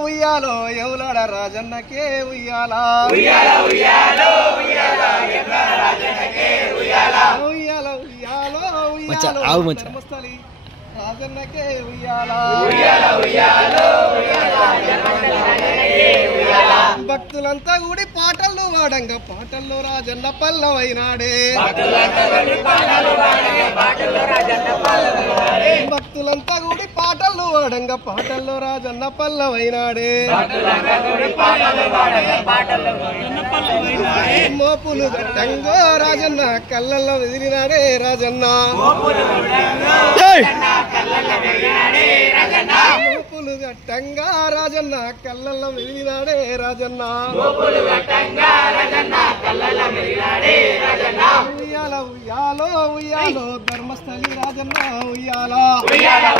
ఉయ్యాలో ఎవలాడ రాజన్నకే ఉయ్యాలా ఉయ్యాలో ఉయ్యాలో ధర్మస్థలి రాజన్నకే ఉయ్యాలా భక్తులంతా కూడి పాటల్లో వాడంగా పాటల్లో రాజన్న పల్లవైనాడే భక్తులంతా కూడి పాటల్లో వాడంగా పాటల్లో రాజన్న పల్లవైనాడే మోపులు గట్టంగో రాజన్న కళ్ళల్లో వెదిలినాడే రాజన్న మోపులు గట్టంగా రాజన్న కళ్ళల్లో వెదిలినాడే రాజన్న ఉయ్యాల ఉయ్యాలో ఉయ్యాలో ధర్మస్థలి రాజన్న ఉయ్యాలా ఉయ్యాలో